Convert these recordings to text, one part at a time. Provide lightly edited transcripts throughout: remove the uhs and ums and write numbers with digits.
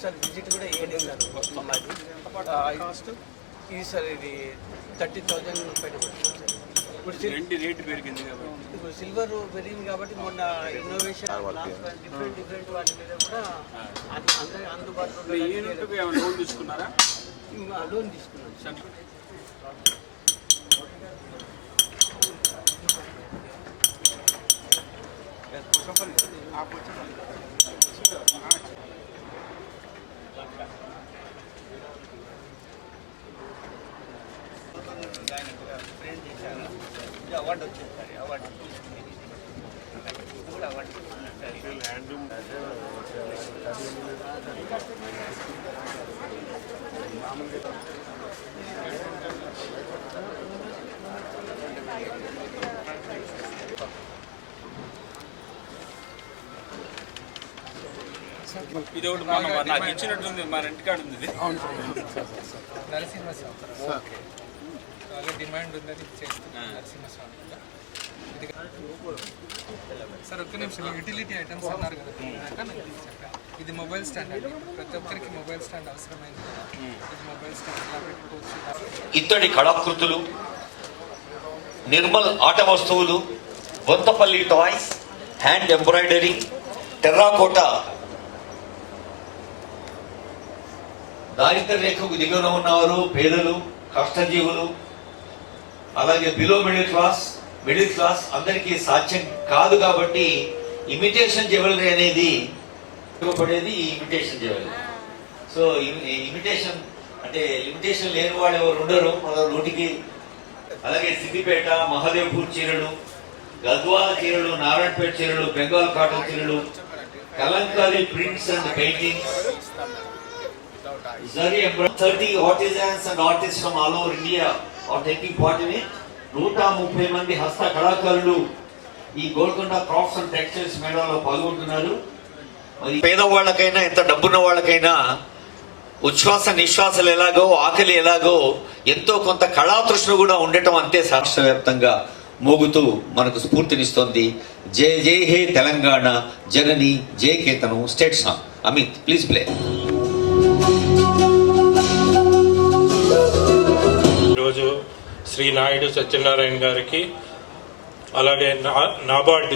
Sir visit కూడా ఏడే sir మాది కాస్ట్ ఇది సార్ ఇది 30,000 పెట్టుబడి సార్. ఇప్పుడు రేటు పెరిగింది కాబట్టి ఇప్పుడు సిల్వర్ పెరిగింది కాబట్టి మొన్న ఇన్నోవేషన్ డిఫరెంట్ వాటి మీద కూడా అందరి అందుబాటులో లోన్ తీసుకున్నారా? లోన్ తీసుకున్నాం సార్. అవార్డు వచ్చింది సార్. అవార్డు కూడా అవార్డు ఇది ఒకటి మనం నాకు ఇచ్చినట్టుంది, మా రెంట్ కార్డు ఉంది. నరసింహస్వామి డిమాండ్ ఉందని చేస్తున్నాం. నరసింహస్వామి సార్ ఒక్క నిమిషం, యూటిలిటీ ఐటమ్స్ అన్నారు కదా, ఇది మొబైల్ స్టాండ్ అండి. ప్రతి ఒక్కరికి మొబైల్ స్టాండ్ అవసరమైంది కదా, ఇది మొబైల్ స్టాండ్ ఎలా పెట్టుకోవచ్చు. ఇత్తడి కళాకృతులు, నిర్మల్ ఆట వస్తువులు, Bonthapalli toys, hand embroidery, terracotta, దారిద్ర్య రేఖకు దిగువన ఉన్నవారు, పేదలు, కష్టజీవులు, అలాగే బిలో మిడిల్ క్లాస్ అందరికీ సాధ్యం కాదు. కాబట్టి ఇమిటేషన్ జ్యువెలరీ అనేది ఇవ్వబడేది ఇమిటేషన్ జ్యువెలరీ. సో ఇమిటేషన్ అంటే ఇమిటేషన్ లేని వాడు ఎవరు ఉండరు మన నూటికి. అలాగే సిద్దిపేట మహదేవ్పూర్ చీరలు, గద్వాల చీరలు, నారాయణపేట చీరలు, బెంగాల్ కాటన్ చీరలు, Kalamkari prints and paintings, 30 artisans and artists from all over India are taking part in it. 130 మంది హస్త కళాకారులు ఈ గోల్కొండ క్రాఫ్ట్స్ అండ్ టెక్స్టైల్స్ మేళాలో పాల్గొంటున్నారు. మరి పేదవాళ్ళకైనా ఎంత డబ్బున్న వాళ్ళకైనా ఉచ్ఛ్వాస నిశ్వాసాలు ఎలాగో ఆకలి ఎలాగో ఎంతో కొంత కళాతృష్ణ కూడా ఉండటం అంతే రాష్ట్ర వ్యాప్తంగా మోగుతూ మనకు స్ఫూర్తినిస్తోంది. జై జై హే తెలంగాణ జనని జై కేతను state song. Amit please play. ఈరోజు శ్రీ నాయుడు సత్యనారాయణ గారికి, అలాగే NABARD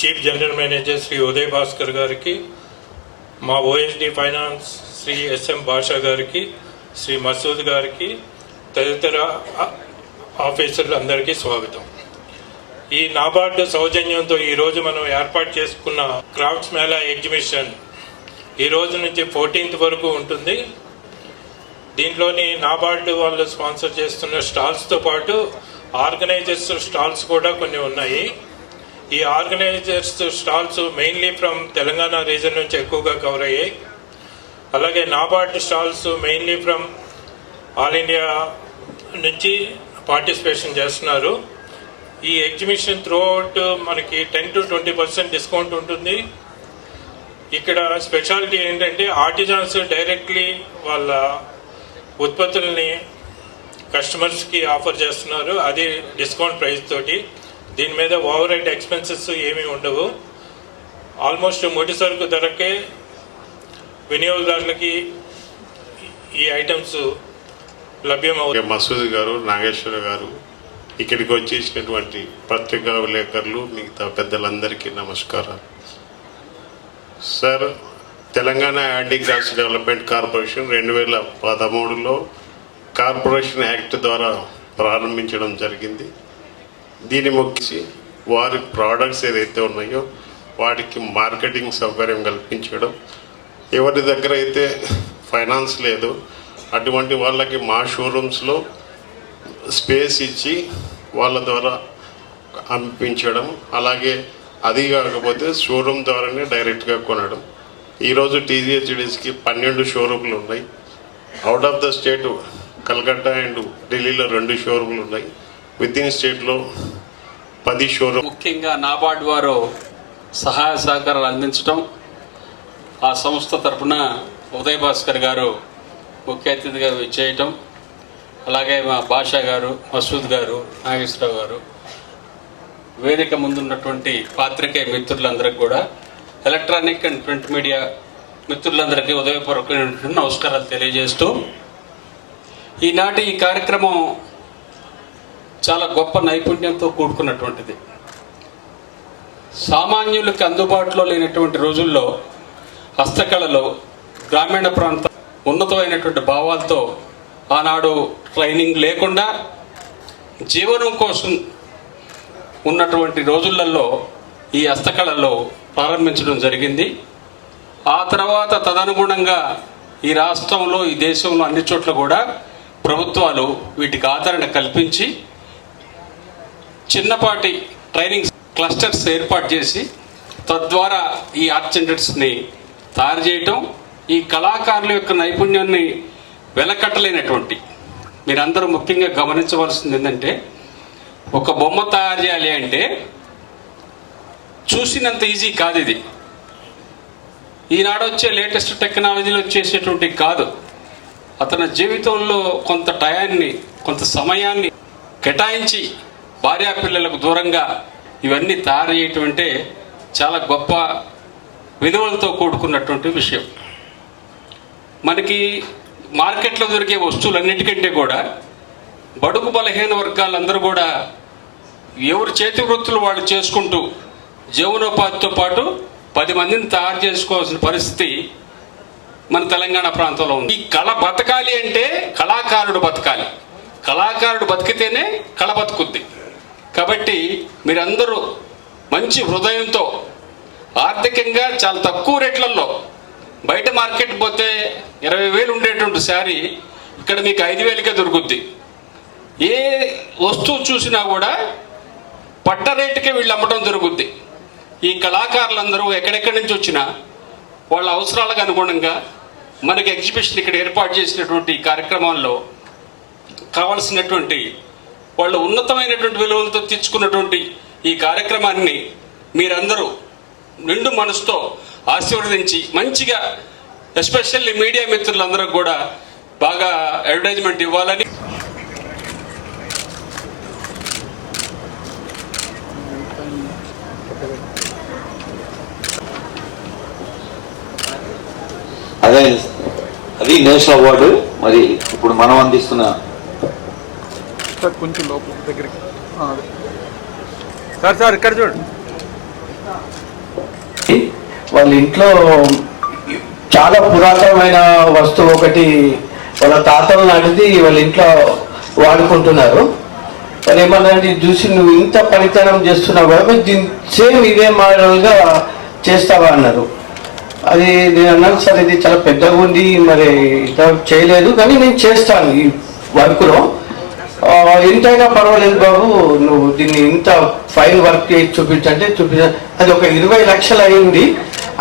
chief general manager Shri Uday Bhaskar గారికి, మా ఓఎస్డి ఫైనాన్స్ శ్రీ ఎస్ఎం భాషా గారికి, శ్రీ మసూద్ గారికి, తదితర ఆఫీసర్లందరికీ స్వాగతం. ఈ నాబార్డు సౌజన్యంతో ఈరోజు మనం ఏర్పాటు చేసుకున్న క్రాఫ్ట్స్ మేళా ఎగ్జిబిషన్ ఈ రోజు నుంచి 14th వరకు ఉంటుంది. దీంట్లోని నాబార్డు వాళ్ళు స్పాన్సర్ చేస్తున్న స్టాల్స్తో పాటు ఆర్గనైజర్స్ స్టాల్స్ కూడా కొన్ని ఉన్నాయి. ఈ organisers stalls mainly from Telangana reason నుంచి ఎక్కువగా కవర్ అయ్యాయి. అలాగే NABARD stalls mainly from all India నుంచి పార్టిసిపేషన్ చేస్తున్నారు. ఈ ఎగ్జిబిషన్ త్రూ అవుట్ మనకి 10 to 20% డిస్కౌంట్ ఉంటుంది. ఇక్కడ స్పెషాలిటీ ఏంటంటే ఆర్టిజన్స్ డైరెక్ట్లీ వాళ్ళ ఉత్పత్తుల్ని కస్టమర్స్కి ఆఫర్ చేస్తున్నారు. అది డిస్కౌంట్ ప్రైస్ తోటి. దీని మీద ఓవర్ హెడ్ ఎక్స్పెన్సెస్ ఏమీ ఉండవు. ఆల్మోస్ట్ ముడి సరుకు ధరకే వినియోగదారులకి ఈ ఐటమ్స్ లభ్యమవుతాయి. మసూద్ గారు, నాగేశ్వర గారు, ఇక్కడికి వచ్చేసినటువంటి పత్రికా విలేకరులు, మిగతా పెద్దలందరికీ నమస్కారాలు. Sir, Telangana handicrafts development corporation 2013లో కార్పొరేషన్ యాక్ట్ ద్వారా ప్రారంభించడం జరిగింది. దీని ముఖ్య వారి ప్రోడక్ట్స్ ఏదైతే ఉన్నాయో వాటికి మార్కెటింగ్ సౌకర్యం కల్పించడం, ఎవరి దగ్గర అయితే ఫైనాన్స్ లేదు అటువంటి వాళ్ళకి మా షోరూమ్స్లో స్పేస్ ఇచ్చి వాళ్ళ ద్వారా అమ్మించడం, అలాగే అది కాకపోతే షోరూమ్ ద్వారానే డైరెక్ట్గా కొనడం. ఈరోజు టీజీహెచ్డిసికి 12 షోరూమ్లు ఉన్నాయి. Out of the state Calcutta and ఢిల్లీలో 2 షోరూమ్లు ఉన్నాయి. విత్ ఇన్ స్టేట్లో 10 షోరూమ్. ముఖ్యంగా నాబార్డ్ వారు సహాయ సహకారాలు అందించడం, ఆ సంస్థ తరఫున ఉదయ్ భాస్కర్ గారు ముఖ్య అతిథిగా చేయటం, అలాగే మా భాషా గారు, మసూద్ గారు, నాగేశ్వరరావు గారు, వేదిక ముందున్నటువంటి పాత్రికేయ మిత్రులందరికీ కూడా, ఎలక్ట్రానిక్ అండ్ ప్రింట్ మీడియా మిత్రులందరికీ ఉదయపూర్వకమైన నమస్కారాలు తెలియజేస్తూ, ఈనాటి ఈ కార్యక్రమం చాలా గొప్ప నైపుణ్యంతో కూడుకున్నటువంటిది. సామాన్యులకి అందుబాటులో లేనటువంటి రోజుల్లో హస్తకళలో గ్రామీణ ప్రాంత ఉన్నతమైనటువంటి భావాలతో ఆనాడు ట్రైనింగ్ లేకుండా జీవనం కోసం ఉన్నటువంటి రోజులలో ఈ హస్తకళలో ప్రారంభించడం జరిగింది. ఆ తర్వాత తదనుగుణంగా ఈ రాష్ట్రంలో, ఈ దేశంలో అన్ని చోట్ల కూడా ప్రభుత్వాలు వీటికి ఆదరణ కల్పించి చిన్నపాటి ట్రైనింగ్ క్లస్టర్స్ ఏర్పాటు చేసి తద్వారా ఈ ఆర్టిస్ట్ని తయారు చేయటం, ఈ కళాకారుల యొక్క నైపుణ్యాన్ని వెలకట్టలేనటువంటి, మీరందరూ ముఖ్యంగా గమనించవలసింది ఏంటంటే, ఒక బొమ్మ తయారు చేయాలి అంటే చూసినంత ఈజీ కాదు ఇది. ఈనాడు వచ్చే లేటెస్ట్ టెక్నాలజీలో వచ్చేసేటువంటి కాదు. అతని జీవితంలో కొంత టయాన్ని, కొంత సమయాన్ని కేటాయించి భార్యాపిల్లలకు దూరంగా ఇవన్నీ తయారు చేయటం అంటే చాలా గొప్ప విలువలతో కూడుకున్నటువంటి విషయం. మనకి మార్కెట్లో దొరికే వస్తువులన్నిటికంటే కూడా బడుగు బలహీన వర్గాలందరూ కూడా ఎవరి చేతి వృత్తులు వాళ్ళు చేసుకుంటూ జీవనోపాధితో పాటు 10 మందిని తయారు చేసుకోవాల్సిన పరిస్థితి మన తెలంగాణ ప్రాంతంలో ఉంది. ఈ కళ బతకాలి అంటే కళాకారుడు బతకాలి. కళాకారుడు బతికితేనే కళ బతుకుద్ది. కాబట్టి మీరందరూ మంచి హృదయంతో, ఆర్థికంగా చాలా తక్కువ రేట్లలో, బయట మార్కెట్ పోతే 20,000 ఉండేటువంటి శారీ ఇక్కడ మీకు 5,000కే దొరుకుద్ది. ఏ వస్తువు చూసినా కూడా పట్ట రేటుకే వీళ్ళు అమ్మటం జరుగుద్ది. ఈ కళాకారులందరూ ఎక్కడెక్కడి నుంచి వచ్చినా వాళ్ళ అవసరాలకు అనుగుణంగా మనకి ఎగ్జిబిషన్ ఇక్కడ ఏర్పాటు చేసినటువంటి కార్యక్రమాల్లో కావలసినటువంటి వాళ్ళు ఉన్నతమైనటువంటి విలువలతో తెచ్చుకున్నటువంటి ఈ కార్యక్రమాన్ని మీరందరూ నిండు మనసుతో ఆశీర్వదించి మంచిగా, ఎస్పెషల్లీ మీడియా మిత్రులందరూ కూడా బాగా అడ్వర్టైజ్మెంట్ ఇవ్వాలని. అది నేషనల్ అవార్డు. మరి ఇప్పుడు మనం అందిస్తున్న కొంచెం లోపల దగ్గరికి సార్ ఇక్కడ చూడండి. వాళ్ళ ఇంట్లో చాలా పురాతనమైన వస్తువు ఒకటి వాళ్ళ తాతల నాటిది వాళ్ళ ఇంట్లో వాడుకుంటున్నారు. వాళ్ళు ఏమన్నా చూసి నువ్వు ఇంత పనితనం చేస్తున్నావు కదా, దీన్ని సేమ్ ఇదే మోడల్గా చేస్తావా అన్నారు. అది నేను అన్నాను, సార్ ఇది చాలా పెద్దగా ఉంది, మరి ఇట్లా చేయలేదు, కానీ నేను చేస్తాను ఈ వర్క్లో, ఎంతైనా పర్వాలేదు బాబు, నువ్వు దీన్ని ఇంత ఫైన్ వర్క్ చేసి చూపించంటే చూపించాను. అది ఒక 20 లక్షలు అయింది.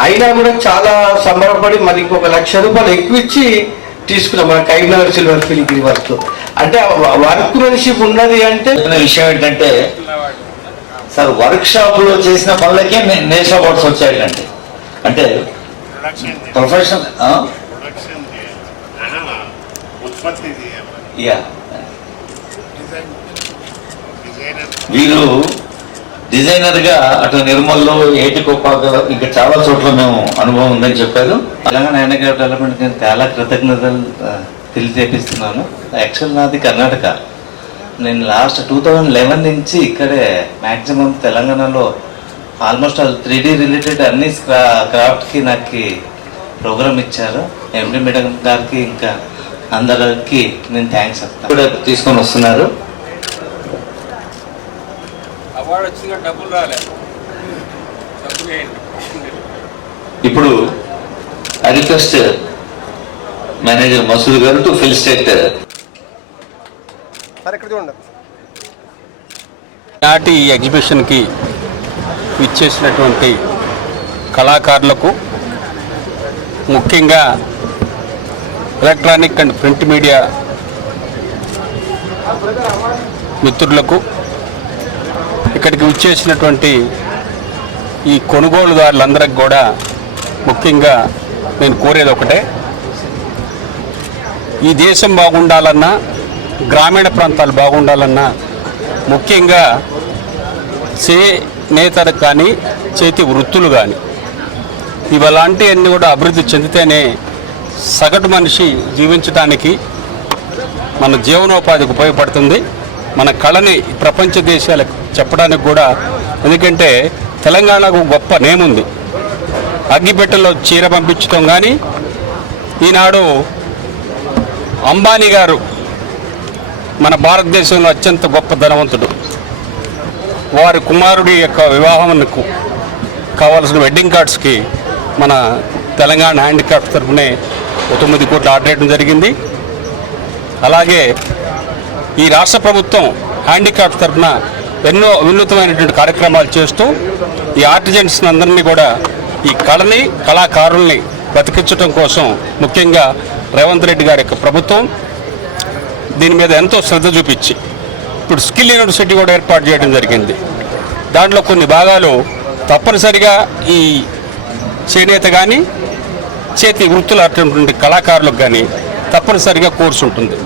అయినా కూడా చాలా సంబరపడి మరి ఇంకొక ₹1,00,000 ఎక్కువ ఇచ్చి తీసుకున్నాం మన కరీంనగర్ సిల్వర్ ఫిలిగ్రీ వర్క్. అంటే వర్క్ మెన్షిప్ ఉన్నది అంటే. విషయం ఏంటంటే సార్, వర్క్ షాప్ లో చేసిన పనులకే నేషనల్ అవార్డ్స్ వచ్చాయంటే, అంటే ప్రొఫెషనల్ వీరు డిజైనర్ గా అటు నిర్మల్లో, ఏటికొప్పాక, ఇంకా చాలా చోట్ల మేము అనుభవం ఉందని చెప్పారు. తెలంగాణ హ్యాండిక్రాఫ్ట్ డెవలప్మెంట్ నేను చాలా కృతజ్ఞతలు తెలియజేపిస్తున్నాను. యాక్చువల్ నాది కర్ణాటక. నేను లాస్ట్ 2011 నుంచి ఇక్కడే మ్యాక్సిమం తెలంగాణలో ఆల్మోస్ట్ 3D రిలేటెడ్ అన్ని క్రాఫ్ట్కి నాకు ప్రోగ్రామ్ ఇచ్చారు. ఎండి మేడం గారికి ఇంకా అందరికి నేను థ్యాంక్స్ చెప్తాను. కూడా తీసుకొని వస్తున్నారు. ఇప్పుడు ఐ రిక్వెస్ట్ మేనేజర్ మసూద్ గారు టు ఫెలిసిటేట్. నాటి ఈ ఎగ్జిబిషన్కి ఇచ్చేసినటువంటి కళాకారులకు, ముఖ్యంగా ఎలక్ట్రానిక్ అండ్ ప్రింట్ మీడియా మిత్రులకు, ఇక్కడికి విచ్చేసినటువంటి ఈ కొనుగోలుదారులందరికి కూడా ముఖ్యంగా నేను కోరేది ఒకటే, ఈ దేశం బాగుండాలన్నా, గ్రామీణ ప్రాంతాలు బాగుండాలన్నా ముఖ్యంగా చేనేతలు కానీ, చేతి వృత్తులు కానీ ఇవలాంటివన్నీ కూడా అభివృద్ధి చెందితేనే సగటు మనిషి జీవించడానికి మన జీవనోపాధికి ఉపయోగపడుతుంది. మన కళని ప్రపంచ దేశాలకు చెప్పడానికి కూడా, ఎందుకంటే తెలంగాణకు గొప్ప నేమ్ ఉంది. అగ్గిపెట్టెలో చీర పంపించడం కానీ, ఈనాడు అంబానీ గారు మన భారతదేశంలో అత్యంత గొప్ప ధనవంతుడు. వారి కుమారుడి యొక్క వివాహంకు కావాల్సిన వెడ్డింగ్ కార్డ్స్కి మన తెలంగాణ హ్యాండిక్రాఫ్ట్ తరఫునే 9 కోట్లు ఆర్డర్ చేయడం జరిగింది. అలాగే ఈ రాష్ట్ర ప్రభుత్వం హ్యాండిక్రాఫ్ట్ తరఫున ఎన్నో వినూత్నమైనటువంటి కార్యక్రమాలు చేస్తూ ఈ ఆర్టిజన్స్ అందరినీ కూడా, ఈ కళని కళాకారుల్ని బతికించడం కోసం ముఖ్యంగా రేవంత్ రెడ్డి గారి యొక్క ప్రభుత్వం దీని మీద ఎంతో శ్రద్ధ చూపించి ఇప్పుడు స్కిల్ యూనివర్సిటీ కూడా ఏర్పాటు చేయడం జరిగింది. దాంట్లో కొన్ని భాగాలు తప్పనిసరిగా ఈ చేనేత కానీ చేతి వృత్తులు అటువంటి కళాకారులకు కానీ తప్పనిసరిగా కోర్సు ఉంటుంది.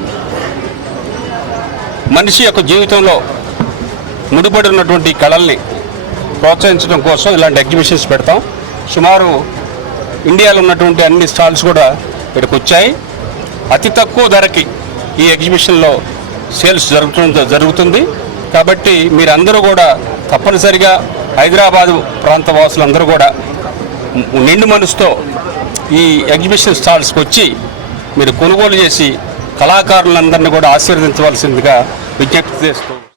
మనిషి యొక్క జీవితంలో ముడిపడి ఉన్నటువంటి కళల్ని ప్రోత్సహించడం కోసం ఇలాంటి ఎగ్జిబిషన్స్ పెడతాం. సుమారు ఇండియాలో ఉన్నటువంటి అన్ని స్టాల్స్ కూడా ఇక్కడికి వచ్చాయి. అతి తక్కువ ధరకి ఈ ఎగ్జిబిషన్లో సేల్స్ జరుగుతుంది. కాబట్టి మీరందరూ కూడా తప్పనిసరిగా హైదరాబాదు ప్రాంత వాసులందరూ కూడా నిండు మనసుతో ఈ ఎగ్జిబిషన్ స్టాల్స్కి వచ్చి మీరు కొనుగోలు చేసి కళాకారులందరినీ కూడా ఆశీర్వదించవలసిందిగా విజ్ఞప్తి చేస్తూ